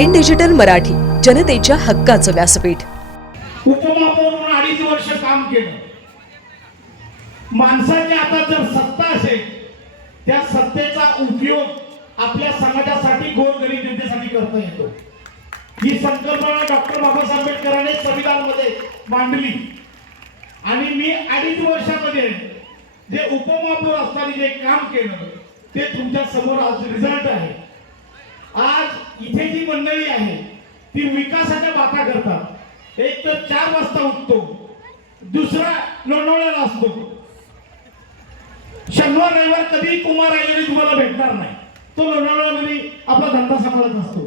In digital Marathi, जनतेच्या हक्काचं व्यासपीठ. उपमहापौर म्हणून 2.5 वर्ष काम केलं. माणसाच्या हातात जर सत्ता असेल, त्या सत्तेचा उपयोग आपल्या समाजासाठी, गोरगरीब जनतेसाठी करता येतो. ही संकल्पना डॉक्टर बाबासाहेब आंबेडकरांनी संविधानामध्ये मांडली आणि मी 2.5 वर्षामध्ये जे उपमहापौर असताना जे काम केलं ते तुमच्या समोर आज रिझल्ट आहे. आज इथे जी मंडळी आहे ती विकासाच्या बाता करतात. एक तर 4 वाजता उठतो, दुसरा लोणावळ्याला असतो. शनिवार रविवार कधी कुमार आलेली तुम्हाला भेटणार नाही. तो लोणावळ्यामध्ये आपला धंदा सांभाळत असतो.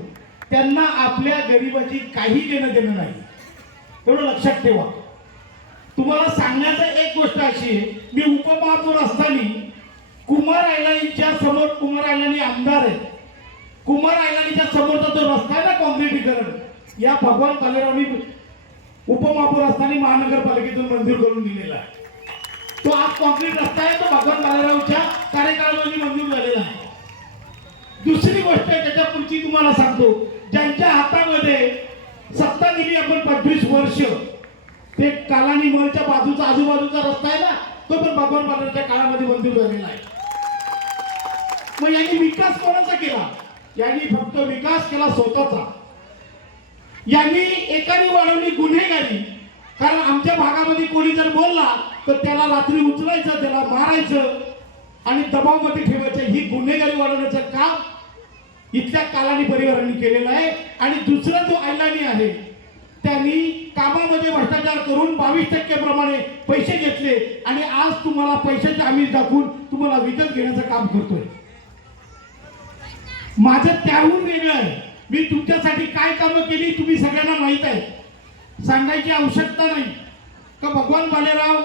त्यांना आपल्या गरिबाची काही देणं देणं नाही, एवढं लक्षात ठेवा. तुम्हाला सांगण्याचा एक गोष्ट अशी आहे, मी उपमहापौर असताना कुमार आयलांच्या समोर, कुमार आयलांनी आमदार आहेत, कुमार आयलांच्या समोरचा जो रस्ता आहे ना काँक्रिटीकरण, या भगवान पालेरावनी उपमहापौर असताना महानगरपालिकेतून मंजूर करून दिलेला आहे. तो आज कॉन्क्रीट रस्ता आहे, तो भगवान पालेरावच्या कार्यकाळामध्ये मंजूर झालेला आहे. दुसरी गोष्ट आहे, त्याच्या पुढची तुम्हाला सांगतो, ज्यांच्या हातामध्ये सत्ता दिली आपण 25 वर्ष, ते कालानी मॉलच्या बाजूचा आजूबाजूचा रस्ता आहे ना, तो पण भगवान पालेरावच्या काळामध्ये मंजूर झालेला आहे. मग यांनी विकास कोणाचा केला? यांनी फक्त विकास केला स्वतःचा. यांनी एकाने वाढवली गुन्हेगारी. कारण आमच्या भागामध्ये कोणी जर बोलला तर त्याला रात्री उचलायचं, त्याला मारायचं आणि दबावामध्ये ठेवायचं. ही गुन्हेगारी वाढवण्याचं काम इथल्या कालानी परिवारांनी केलेलं आहे. आणि दुसरा जो आयलानी आहे त्यांनी कामामध्ये भ्रष्टाचार करून 22% प्रमाणे पैसे घेतले आणि आज तुम्हाला पैशाचे आमिष दाखवून तुम्हाला विकत घेण्याचं काम करतोय. माझं त्याहून वेगळं आहे. मी तुमच्यासाठी काय कामं केली तुम्ही सगळ्यांना माहित आहे, सांगायची आवश्यकता नाही. का भगवान बालेराव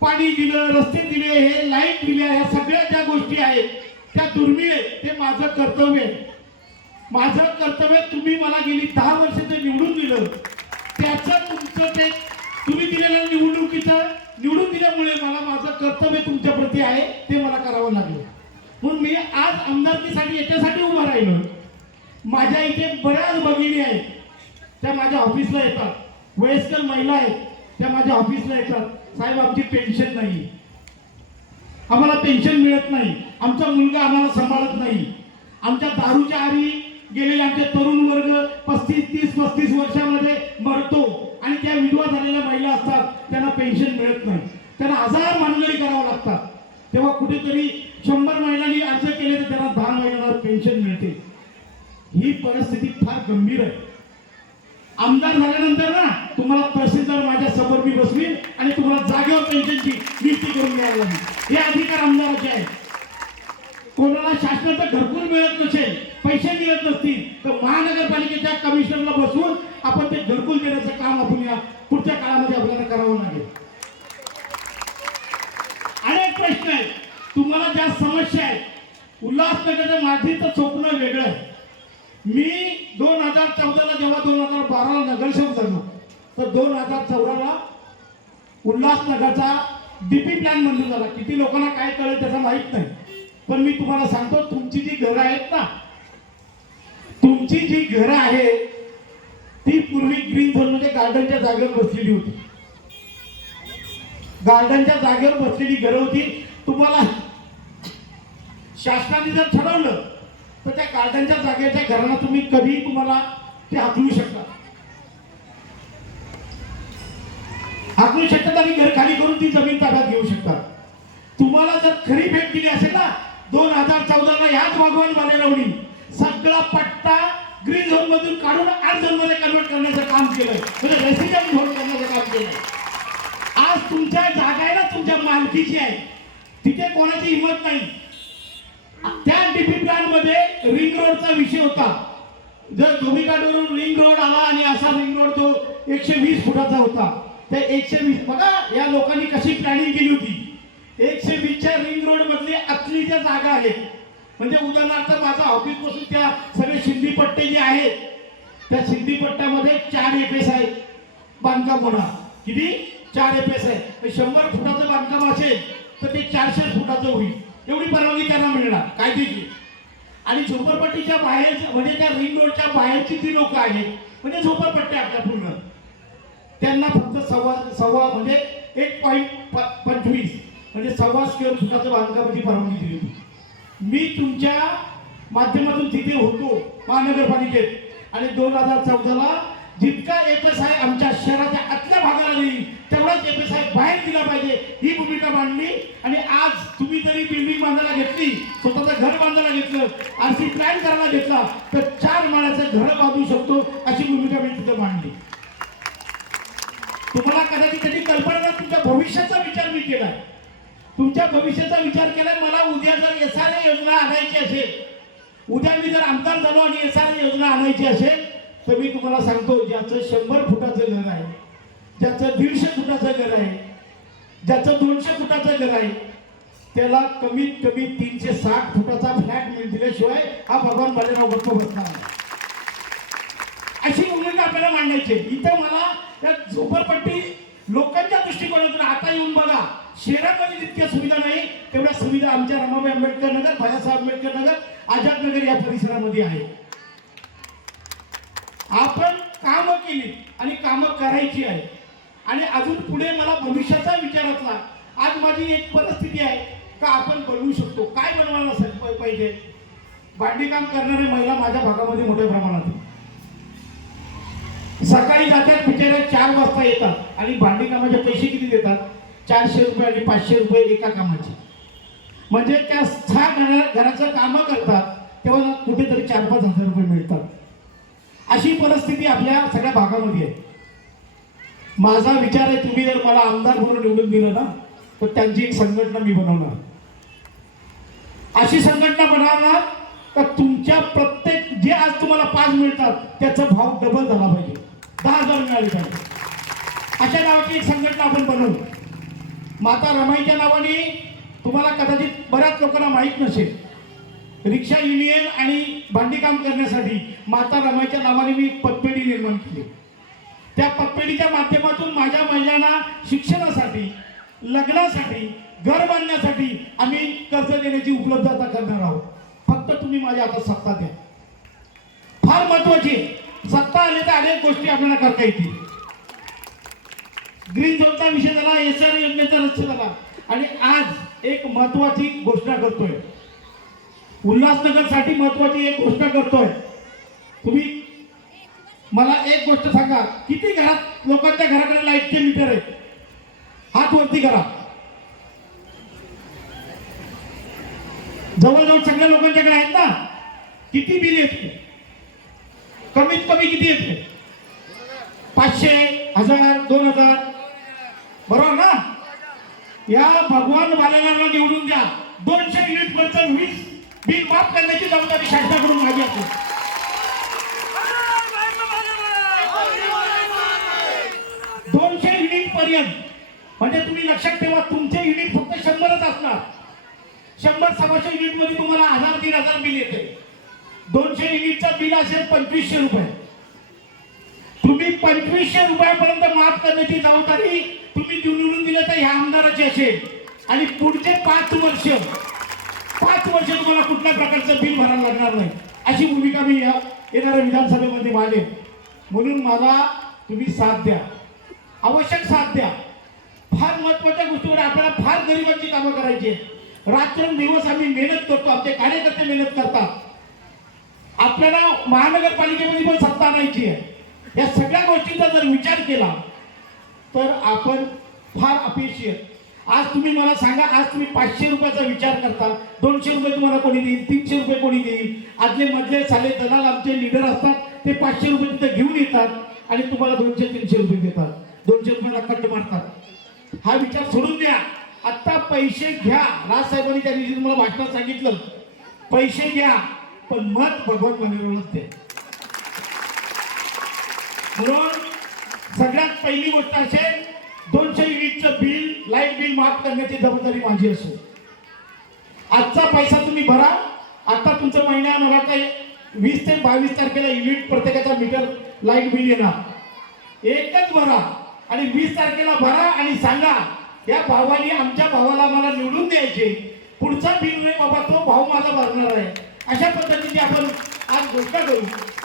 पाणी दिलं, रस्ते दिले, हे लाईट दिल्या, ह्या सगळ्या ज्या गोष्टी आहेत त्या दुर्मिळ आहे. ते माझं कर्तव्य आहे. माझं कर्तव्य तुम्ही मला गेली 10 वर्ष ते निवडून दिलं, त्याचं तुमचं ते तुम्ही दिलेल्या निवडून दिल्यामुळे मला माझं कर्तव्य तुमच्या प्रती आहे ते मला करावं लागलं. म्हणून मी आज आमदारकीसाठी याच्यासाठी उभा राहिलो. माझ्या इथे बऱ्याच भगिनी आहेत, त्या माझ्या ऑफिसला येतात. वयस्कर महिला आहेत, त्या माझ्या ऑफिसला येतात. साहेब आमची पेन्शन नाही, आम्हाला पेन्शन मिळत नाही, आमचा मुलगा आम्हाला सांभाळत नाही, आमच्या दारूच्या आरी गेलेले आमचे तरुण वर्ग 35 वर्षामध्ये मरतो आणि त्या विधवा झालेल्या महिला असतात, त्यांना पेन्शन मिळत नाही, त्यांना 1000 मानगडी करावं लागतात. तेव्हा कुठेतरी 100 महिलांनी अर्ज केले तर त्यांना 10 महिन्यांना पेन्शन मिळते. ही परिस्थिती फार गंभीर आहे. आमदार झाल्यानंतर ना तुम्हाला तहसीलदार माझ्या समोर मी बसवीन आणि तुम्हाला जागेवर पेन्शनची नियुक्ती करून द्यायला लागेल. हे अधिकार आमदाराचे आहेत. कोणाला शासनाचं घरकुल मिळत नसेल, पैसे मिळत नसतील तर महानगरपालिकेच्या कमिशनरला बसवून आपण ते घरकुल देण्याचं काम आपण या पुढच्या काळामध्ये आपल्याला करावं लागेल. अनेक प्रश्न आहेत, तुम्हाला ज्या समस्या आहेत. उल्हासनगरचं माझं स्वप्न वेगळं आहे. मी 2014ला जेव्हा 2012ला नगरसेवक झालो तर 2014ला उल्हासनगरचा डीपी प्लॅन मंजूर झाला. किती लोकांना काय कळेल त्याचं माहित नाही, पण मी तुम्हाला सांगतो, तुमची जी घरं आहेत ना, तुमची जी घरं आहेत ती पूर्वी ग्रीन झोन मध्ये गार्डनच्या जागेवर बसलेली होती. गार्डनच्या जागेवर बसलेली घरं होती. तुम्हाला शासनाने जर ठरवलं तर त्या गार्डनच्या जागेच्या घरांना तुम्ही कधी तुम्हाला ते हाकलू शकता, आणि घर खाली करून ती जमीन ताब्यात घेऊ शकतात. तुम्हाला जर खरी भेट दिली असेल ना 2014ला ह्याच भगवान बालेरावनी सगळा पट्टा ग्रीन झोन मधून काढून 8 झोन मध्ये कन्वर्ट करण्याचं काम केलंय, म्हणजे रेसिडेंट झोन करण्याचं काम केलंय. आज तुमच्या जागा आहे ना, तुमच्या मालकीची आहे, तिथे कोणाची हिंमत नाही. त्या डीपी प्लॅन मध्ये रिंग रोडचा विषय होता. जर धोबीघाटवरून रिंग रोड आला आणि असा रिंग रोड तो 120 फुटाचा होता. ते 120 बघा या लोकांनी कशी प्लॅनिंग केली होती. 120च्या रिंग रोड मधली आतलीच्या जागा आहेत. म्हणजे उदाहरणार्थ माझा ऑफिस पासून त्या सगळे सिंधी पट्टे जे आहेत त्या सिंधी पट्ट्यामध्ये 4 एफएस आहेत बांधकाम होणार. किती? 4 एफएस आहे. 100 फुटाचं बांधकाम असेल तर ते 400 फुटाचं होईल. एवढी परवानगी त्यांना मिळणार कायदेशीर. आणि झोपडपट्टीच्या बाहेर म्हणजे त्या रिंग रोडच्या बाहेरची जी लोक आहेत म्हणजे झोपडपट्टी आपल्या पूर्ण त्यांना फक्त सव्वा म्हणजे 1.25 म्हणजे सव्वा स्क्वेअर फुटाचं बांधकामाची परवानगी दिली होती. मी तुमच्या माध्यमातून तिथे होतो महानगरपालिकेत आणि 2014ला जितका FSI आमच्या शहराच्या आतल्या भागाला देईल तेवढाच FSI बाहेर दिला पाहिजे ही भूमिका मांडली. आणि आज तुम्ही जरी बिल्डिंग बांधायला घेतली, स्वतःचं घर बांधायला घेतलं, RC प्लॅन करायला घेतला तर 4 माळ्याचं घर बांधू शकतो अशी भूमिका मी तिथे मांडली. तुम्हाला कदाचित त्याची कल्पना नाही, तुमच्या भविष्याचा विचार मी केलाय, तुमच्या भविष्याचा विचार केलाय. मला उद्या जर SRA योजना आणायची असेल, उद्या मी जर आमदार झालो आणि SRA योजना आणायची असेल तर मी तुम्हाला सांगतो, ज्याचं 100 फुटाचं घर आहे, ज्याचं 150 फुटाचं घर आहे, ज्याचं 200 फुटाचं घर आहे, त्याला कमीत कमी 360 फुटाचा फ्लॅट दिल्याशिवाय हा भगवान बालेराव गप्प बसणार नाही. अशी भूमिका आपल्याला मांडायची. इथं मला त्या झोपडपट्टी लोकांच्या दृष्टिकोनातून आता येऊन बघा, शहरामध्ये जितक्या सुविधा नाही तेवढ्या सुविधा आमच्या रमाबाई आंबेडकर नगर, बाळासाहेब आंबेडकर नगर, आझाद नगर या परिसरामध्ये आहे. आपण कामं केली आणि कामं करायची आहे. आणि अजून पुढे मला भविष्याचा विचार असला, आज माझी एक परिस्थिती आहे का आपण बनवू शकतो. काय बनवायला पाहिजे? भांडीकाम करणारे महिला माझ्या भागामध्ये मोठ्या प्रमाणात आहे. सकाळी जातात बिचारे 4 वाजता येतात आणि भांडीकामाचे पैसे किती देतात? 400 रुपये आणि 500 रुपये एका कामाचे. म्हणजे त्या 6 घराचं कामं करतात तेव्हा कुठेतरी 4-5 हजार रुपये मिळतात. अशी परिस्थिती आपल्या सगळ्या भागामध्ये आहे. माझा विचार आहे, तुम्ही जर मला आमदार म्हणून निवडून दिलं ना तर त्यांची एक संघटना मी बनवणार. अशी संघटना बनवणार तर तुमच्या प्रत्येक जे आज तुम्हाला 5 मिळतात त्याचा भाव डबल झाला पाहिजे, 10,000 मिळाले पाहिजे. अशा नावाची एक संघटना आपण बनवू. माता रमाईच्या नावाने तुम्हाला कदाचित बऱ्याच लोकांना माहीत नसेल, रिक्षा युनियन आणि भांडीकाम करण्यासाठी माता रमाईच्या नावाने मी एक पतपेढी निर्माण केली. त्या पतपेढीच्या माध्यमातून माझ्या महिलांना शिक्षणासाठी, लग्नासाठी, घर बांधण्यासाठी आम्ही कर्ज देण्याची उपलब्धता करणार आहोत. फक्त तुम्ही माझ्या हातात सत्ता द्या. फार महत्वाची सत्ता आली तर अनेक गोष्टी आपल्याला करता येतील. ग्रीन झोनचा विषय झाला, SRA योजनेचा रस्ता झाला आणि आज एक महत्वाची घोषणा करतोय, उल्हासनगरसाठी महत्वाची एक घोषणा करतोय. तुम्ही मला एक गोष्ट सांगा, किती घरात लोकांच्या घराकडे लाईटचे मीटर आहेत? हात वरती करा. जवळजवळ सगळ्या लोकांच्याकडे आहेत ना? किती बिल येते? कमीत कमी किती येते? 500, 1000, 2000, बरोबर ना? या भगवान बालेरावला निवडून द्या. 200 युनिट पर्यंत 20 बिल माफ करण्याची जबाबदारी शासनाकडून माझी असेल. 200 युनिट पर्यंत म्हणजे तुम्ही लक्षात ठेवा, तुमचे युनिट फक्त 100च असणार. 100-125 युनिट मध्ये तुम्हाला 1000-1500 बिल येते. 200 युनिटचं बिल असेल 2500 रुपये. तुम्ही 2500 रुपयापर्यंत माफ करण्याची जबाबदारी तुम्ही निवडून दिलं तर ह्या आमदाराची असेल. आणि पुढचे 5 वर्ष तुम्हाला कुठल्या प्रकारचं बिल भरायला लागणार नाही, अशी भूमिका मी येणाऱ्या विधानसभेमध्ये मांडेन. म्हणून मला तुम्ही साथ द्या, आवश्यक साथ द्या. फार महत्वाच्या गोष्टीवर आपल्याला फार गरिबांची कामं करायची. रात्रंदिवस आम्ही मेहनत करतो, आमचे कार्यकर्ते मेहनत करतात. आपल्याला महानगरपालिकेमध्ये पण सत्ता आणायची आहे. या सगळ्या गोष्टींचा जर विचार केला तर आपण फार अपयशी आहे. आज तुम्ही मला सांगा, आज तुम्ही 500 रुपयाचा विचार करता, 200 रुपये तुम्हाला कोणी देईल, 300 रुपये कोणी देईल. आदले मधले साले दलाल आमचे लीडर असतात, ते 500 रुपये तिथे घेऊन येतात आणि तुम्हाला 200-300 रुपये देतात, 200 रुपयाला कट मारतात. हा विचार सोडून द्या. आता पैसे घ्या. राजसाहेबांनी त्या दिवशी तुम्हाला भाषणात सांगितलं, पैसे घ्या पण मत भगवान बालेरावलाच द्या. म्हणून सगळ्यात पहिली गोष्ट असेल, 200 युनिटचं बिल, लाईट बिल माफ करण्याची जबाबदारी माझी असेल. आजचा पैसा तुम्ही भरा. आता तुमचं महिना मला काय 20 ते 22 तारखेला युनिट प्रत्येकाचा मीटर लाईट बिल येणार. एकच भरा आणि 20 तारखेला भरा आणि सांगा, या भावाने आमच्या भावाला मला निवडून द्यायचे, पुढचा बिल नाही बाबा, तो भाऊ माझा भरणार आहे अशा पद्धतीची आपण आज घोषणा करू.